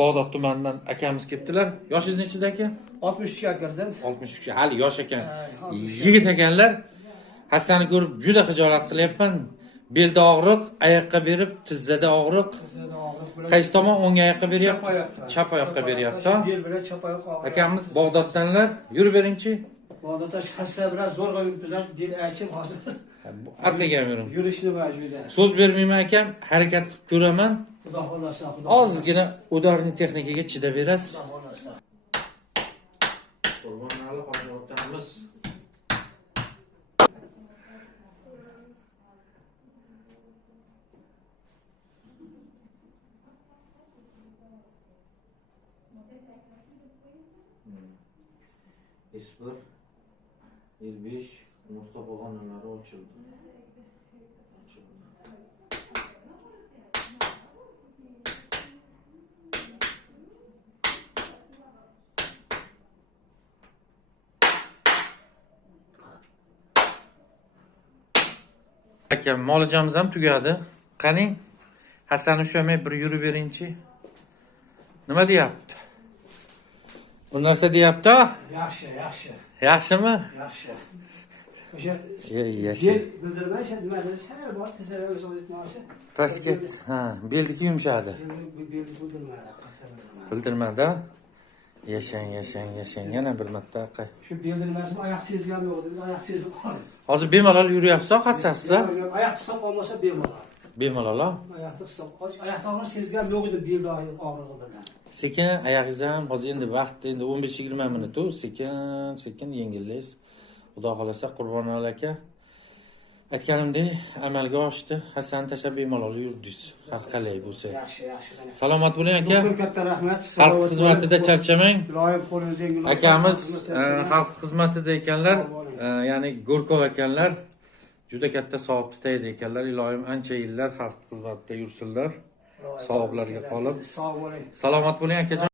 Bog'dod tumanidan akamiz kelibdilar. Yoshingiz nechida aka? 63 ga kirdim. 63. Hali yosh ekan. Yigit ekanlar. Hassani ko'rib juda xijolat qilyapman. Belda og'riq, oyoqqa berib, tizzada og'riq. Qaysi tomon o'ng oyoqqa beryapti? Chap oyoqqa beryapti. Bel bilan chap oyoq og'riq. Akamiz Bog'doddanlar. Yurib beringchi. Bog'dodda hassa bilan zo'rg'a yuribdilar. Dil achib hozir. Orqaga ham yuring. Yurishni majburda. So'z bermayman akam, harakat qilib ko'raman. Xudo xolasa, xudo. Ozgina udarni texnikaga chidab berasiz. Xudo xolasa. Qurbonali hozir o'tamiz. Isbir 55 umurtqa pog'onalari ochildi. Aka, molajamiz ham tugadi. Qani? Hasan ushlamay bir yurib beringchi. Nima deyapti? Bu narsa deyapti? Yaxshi, yaxshi. Yaxshimi? Yaxshi. O'sha Yaxshi. bel bildirmay, nima dedi? Sal bor tezara o'zingizmoqchi. Basket. Ha, beldiki yumshadi. Bel bildirmadi, qatta bildirmadi. Bildirmadi. Yashang. Yana bir marta aka. Shu bildirmasam oyoq sezgani yo'q dedi. Oyoq sezib qoldi. Hozir bemalol yuryapsiz, hassasiz. Oyoq hisob olmasa bemalol. Bemalol. Oyoqni hisob qilish, oyoqda og'riq sezgan yo'q edi belda og'rig'i bilan. Sekin oyog'ingiz ham hozir endi vaqt endi 15-20 minut u sekin yengillaysiz. Xudo xolasa Qurbonali aka aytganimdek amalga oshdi. Hasan tashlab bemalol yurdingiz. Har qalay bo'lsa. Yaxshi. Salomat bo'ling aka. Doktor katta rahmat. Xalq xizmatida charchamang. Iloyim qo'lingizga yengil. Akamiz xalq xizmatida ekanlar, ya'ni Go'rkov ekanlar. Juda katta savob tutaydi ekanlar. Iloyim ancha yillar xalq xizmatida yursinlar. Savoblarga qolib. Sog' bo'ling. Salomat bo'ling akajon.